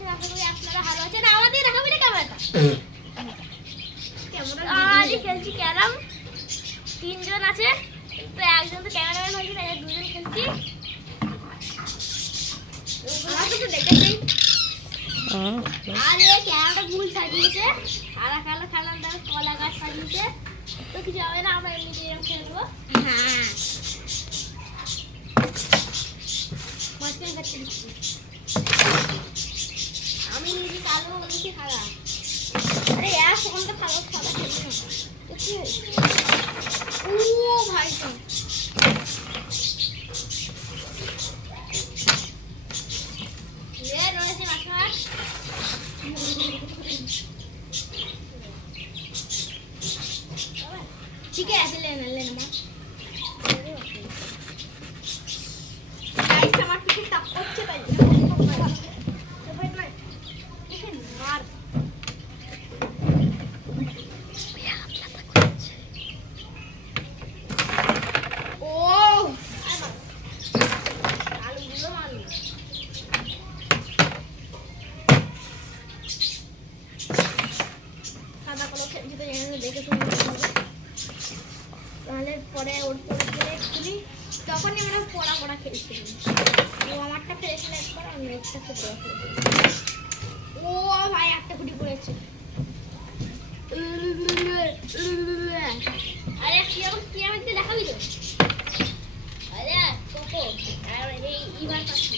আছেন? আশা করি আপনারা ভালো আছেন। আমাদের দেখাবি না ক্যামেরাটা। আজই খেলছি ক্যারাম। 3 জন আছে, কিন্তু একজন তো ক্যামেরাম্যান হয়েছে, তাই 2 জন খেলছি। আর এই ক্যারামটা ফুল সাজিয়েছে, কালা কালা কালার কলা গাছ সাজিয়েছে। তো কিছু হবে না, আমরা এমনিতে এরকম খেলবো। হ্যাঁ, মাঝখানে কাটতে দিচ্ছি। আমি নিজে কালো, নিজে খারাপ। আরে এক সেকেন্ডে ভালো খাবার খেলি না। ও ভাই রয়েছে মাছ মাছ। ঠিক আছে, লেন মাছ। আমার পিঠে তাপ করছে, তাই মার তাহলে পরে ওর পরে খুলি, তখনই আমরা পড়া পড়া খেলছিলাম। ও আমারটা খেলেছিল একবার, আমি একটা খেতে। ও ভাই একটা গুটি পড়েছে। আরে কি আমাকে দেখাবি তো? আরে কোকো, আরে এইবার পাচ্ছি।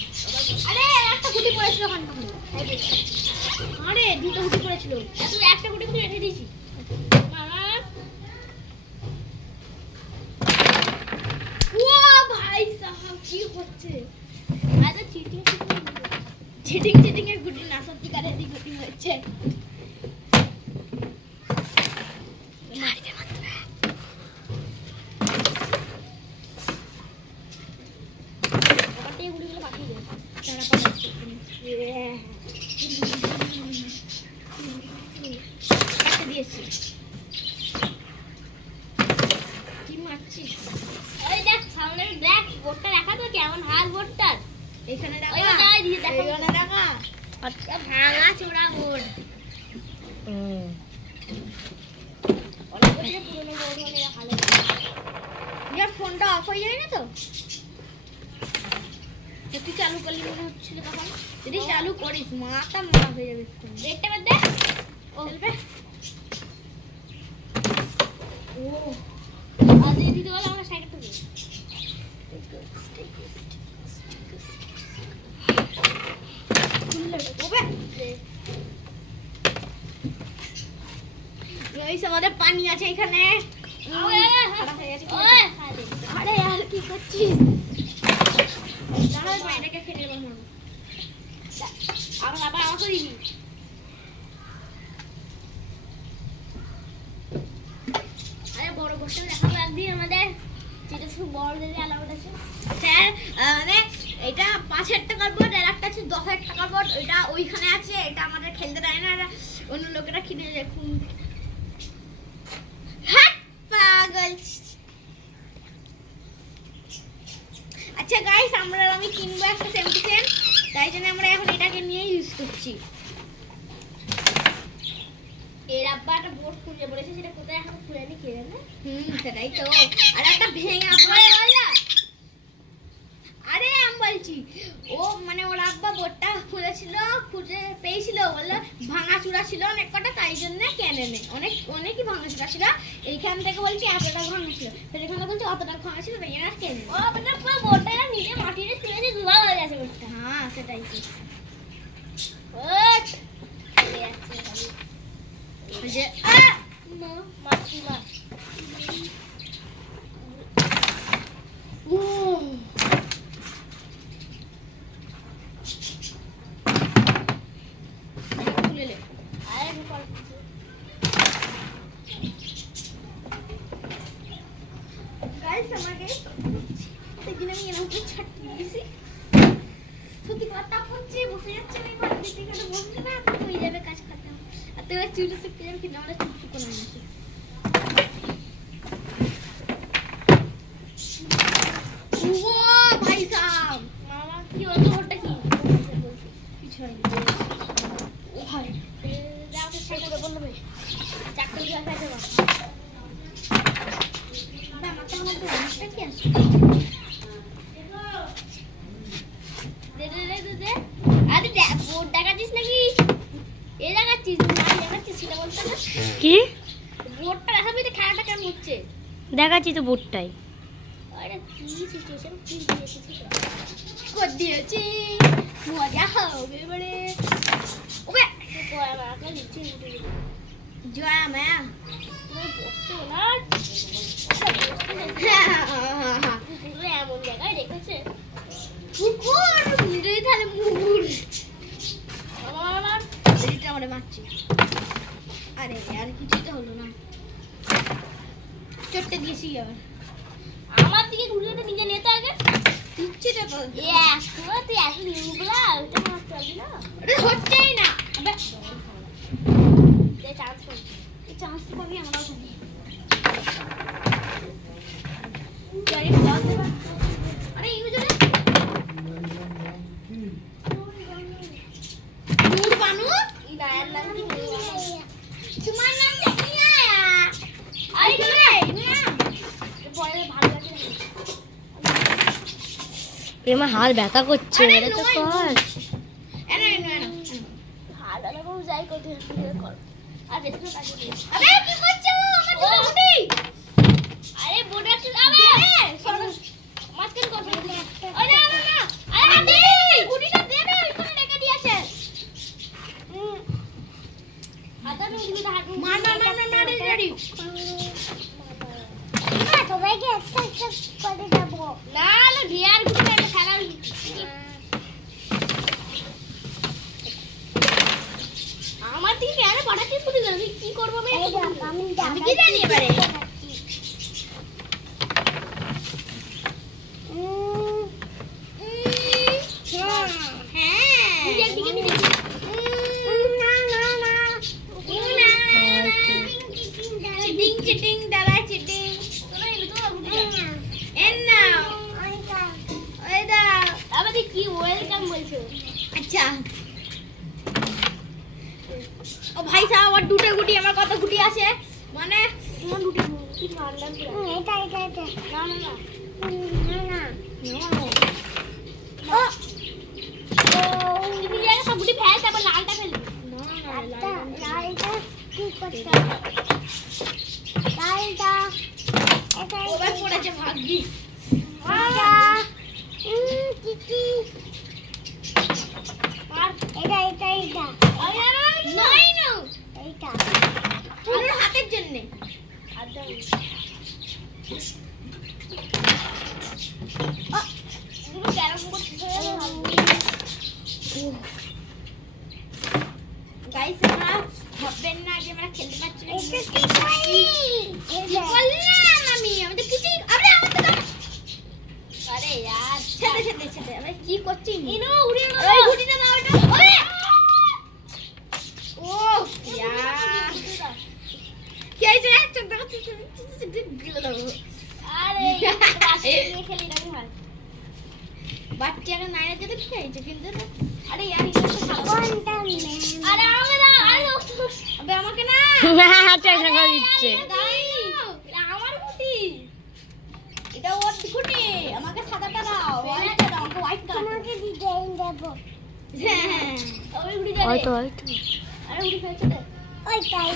আরে একটা গুটি পড়েছিল ওখানটা। আরে দুটো গুটি পড়েছিল, এত একটা গুটি করে রেখে দিয়েছি। কি হচ্ছে? আরে চিটিং এর গুটি না, সত্যিকারের গুটি হচ্ছে। কি মারছিস? ওই দেখ সামনে, দেখ বোটটা দেখা তো কেমন হাল বোটটার। এখানে দেখা, এখানে দেখা। আচ্ছা, ভাঙা চোরা বোট। অনেক বছর পুরনো বোট হলে ভালো। ইয়ার ফোনটা অফ হয়ে যায় না তো? তুই চালু করলি মনে হচ্ছিল তখন। যদি চালু করিস মাথা মারা হয়ে যাবে। রেটটা বাদ দে। ও আজ এই দিতে বলে আমরা সাইকেল তুলি। আমাদের পানি আছে এখানে। আরে আর কি করছিস? পানিটাকে খেলে আবার আমাকে দিবি। আরে বড় বোটটা দেখাবো একদিন আমাদের, যেটা শুধু বড় দিদি আলাদা আছে। স্যার মানে এটা 5,000 টাকার বোট, আর একটা আছে 10,000 টাকার বোট। ওইটা ওইখানে আছে, এটা আমাদের খেলতে দেয় না, অন্য লোকেরা কিনে দেখুন। পাগল। আচ্ছা গাইস, আমি কিনবো একটা 70 সেন্ট, তাই জন্য আমরা এখন এটাকে নিয়ে ইউজ করছি। এর আব্বা একটা বোট খুঁজে বলেছে, সেটা কোথায় এখন খুঁজে নি কে জানে। সেটাই তো। আর একটা ভেঙে পড়ে গেল। আরে আমি বলছি, ও মানে ওর আব্বা বোটটা খুঁজে পেয়েছিল, বললো ভাঙা চূড়া ছিল অনেক কটা, তাই জন্য কেনে নে। অনেকই ভাঙা চূড়া ছিল। এইখান থেকে বলছি এতটা ভাঙা ছিল, সেখানে বলছি অতটা ভাঙা ছিল, তাই জন্য কেনে। ও মানে পুরো বোটটা নিচে মাটিতে তুলেছে, ধোয়া হয়ে গেছে বোটটা। হ্যাঁ সেটাই তো। चूल्हे से तेल के नाले चुप को नहीं है वो भाई साहब मामा की और तो होटा की पीछे দেখাচ্ছিস না দেখাচ্ছিস সেটা বলতে না কি বোর্ডটা দেখাবি তো খেলাটা কেমন হচ্ছে দেখাচ্ছি তো বোর্ডটাই আরে কি সিচুয়েশন কি দিয়েছিস কর দিয়েছি মজা হবে বলে ওবে জয়া মাকে লিখছি জয়া মা তুমি বসছো না এমন জায়গায় রেখেছে কুকুর যদি তাহলে মুগুর আমার এটা আমারে মারছি আরে আর কিছুই তো হলো না চটতে দিয়েছি আবার আমার দিকে ঘুরিয়ে তো নিজে নিতে আগে দিচ্ছি তো তুই এত নিউবলা ওটা মারতে পারবি না ওটা হচ্ছেই না আবে চান্স পাবি আমরাও জানি আরে ইউজার নূর বানু ইনায়ার নাম কি তোমার নাম দেখি না আরে না পরে ভালো লাগে আমার হাত ব্যথা করছে এটা তো কর এনা হাত আরে বউ যাই করতে কর আরে দেখো কাছে দে আরে কি করছো আমার গুটি আরে বোর্ডে কি আবে মাঝখান কর আরে না আরে দে গুটিটা দে না ওখানে রেখে দিয়েছে আদা নে গুটিটা হাত মার রেডি না সবাইকে একটা করে যাব না না ধিয়ার গুটিটা খেলা আমার দিকে কেন পড়াতে শুরু করবি কি করব আমি কি জানি এবারে কি ওয়েলকাম বলছো আচ্ছা ও ভাই সাহেব আর দুটো গুটি আমার কত গুটি আছে মানে তোমার দুটো গুটি মারলাম এটা না ও তুমি যে সব গুটি ফেল তারপর লালটা ফেলবি না লালটা কি করতে লালটা এটা ওবার পড়েছে ভাগ্যিস কিকি আর এটা নাই না এইটা পুরো হাতের জন্য আদা তুমি ক্যারাম বোর্ড গাইস আমরা ভাববেন না যে আমরা খেলতে পারছি না বললাম আমি তো কিছু আরে আমার তো আরে यार ছেড়ে আমরা কি করছি ইনো উড়িয়ে মারো এই গুটিটা দাও এটা ওরে ও यार কি হইছে চোখ দেখো আরে বাচ্চা খেলি না ভাই বাচ্চারা নাইরা যেতে খেয়েছে কিন্তু আরে यार এটা তো কোনটা আরে আবে আমাকে না চেষ্টা করে দিচ্ছে আমার গুটি এটা ওর গুটি আমাকে সাদাটা দাও হোয়াইটটা দাও আমাকে হোয়াইট কালার তোমাকে ডিজাইন দেব হ্যাঁ ওই গুটি দে হয়তো আরে গুটি ফেলছে দে ওই তাই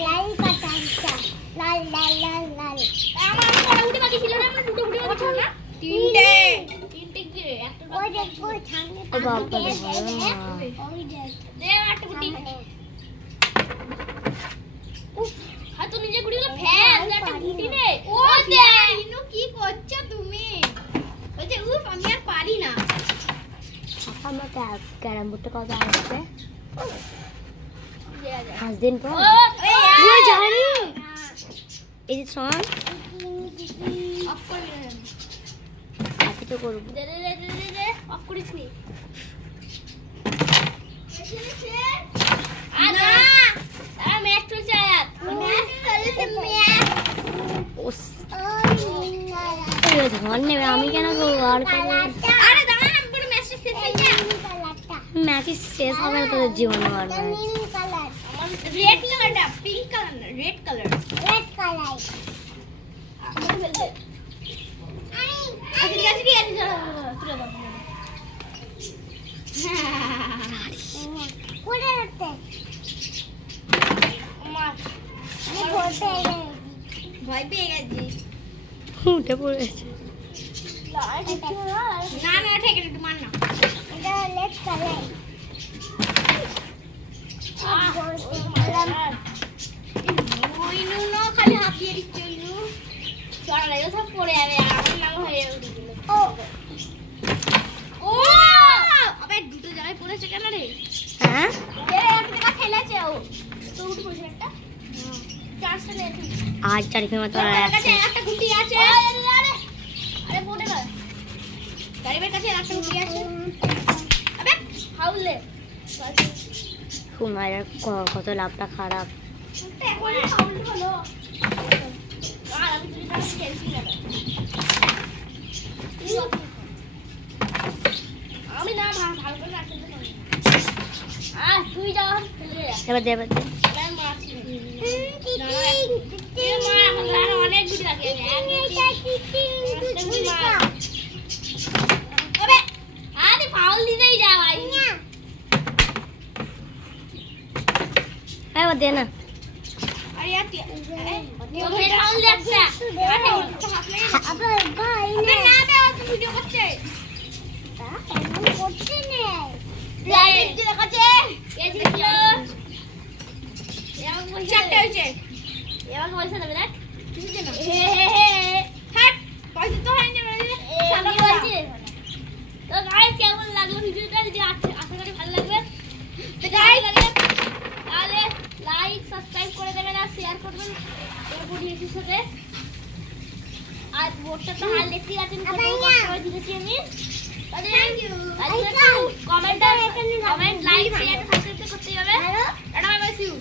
লাল পাতাটা লাল আমার বড় গুটি বাকি ছিল না আমরা দুটো গুটি বাকি ছিল না তিনটে কি রে একটা ওই দেখো সামনে ও বাবা ওই দে আট গুটি উফ হাত নিজে গুটিগুলো ফেল একটা গুটি নে ও দে ইনু কি করছ তুমি বলছে উফ আমি আর পারি না আমার ক্যারাম বোর্ডটা কত আসছে 5 দিন পর ওই জানি এই যে সন অফ করে আপনি তো করব দে অফ করিস নি না ম্যাচ চলছে ম্যাচ চলছে ওস ধর নেবে আমি কেন করবো আর আরে দাঁড়া না পুরো ম্যাচটা শেষ হয়ে যায় ম্যাচ শেষ হবে না তোদের জীবনে আর রেড কালারটা পিঙ্ক কালার না রেড কালার আজকে কি আছে তুলে দাও উঠে পড়েছে। না না ঠিক আছে একটু মার না খালি হাত দিয়ে দিচ্ছে সব পড়ে যাবে আমার নাম হয়ে যাবে ও আবে দুটো জায়গায় পড়েছে কেন রে হ্যাঁ একটা জায়গা ফেলেছে ও তো উঠে পড়েছে একটা চারশো লেখা আজ চারিখানে তো কাছে একটা গুটি আছে আরে পড়ে না গাড়ির কাছে একটা গুটি আছে আবে হাউলে সোনার কত লাভটা খারাপ। এখন হাউল হলো আর আমি তুই কাছে খেলছি না আমি না ভালো করে রাখতে পারি তুই যা এবার দে এবার দে। আমি মারছি মা আমার অনেক গুটি রাখি আরে আরে ফাউল দিতেই যা ভাই এবার দে না। আরে यार ও ফের ফাউল দেখছা আরে ওটা হাত লাগে আবার ভাই না না তুই ভিডিও করছিস এমন করতে নেই লাইট দিয়ে কাছে এই দিলো এমন পয়সা চারটে হয়েছে এমন পয়সা দেবে দেখ কিছু দে না হে হে হে হাট পয়সা তো হয়নি সামনে বলছি তো গাইস কেমন লাগলো ভিডিওটা যদি আশা করি ভালো লাগবে তো গাইস তাহলে লাইক সাবস্ক্রাইব করে দেবেন আর শেয়ার করবেন এই ভিডিওটির সাথে আর বোর্ডটা তো হাল দেখতে আছেন কত কষ্ট করে দিয়েছি আমি thank you comment like share subscribe করতে হবে এটা বাই বাই সি ইউ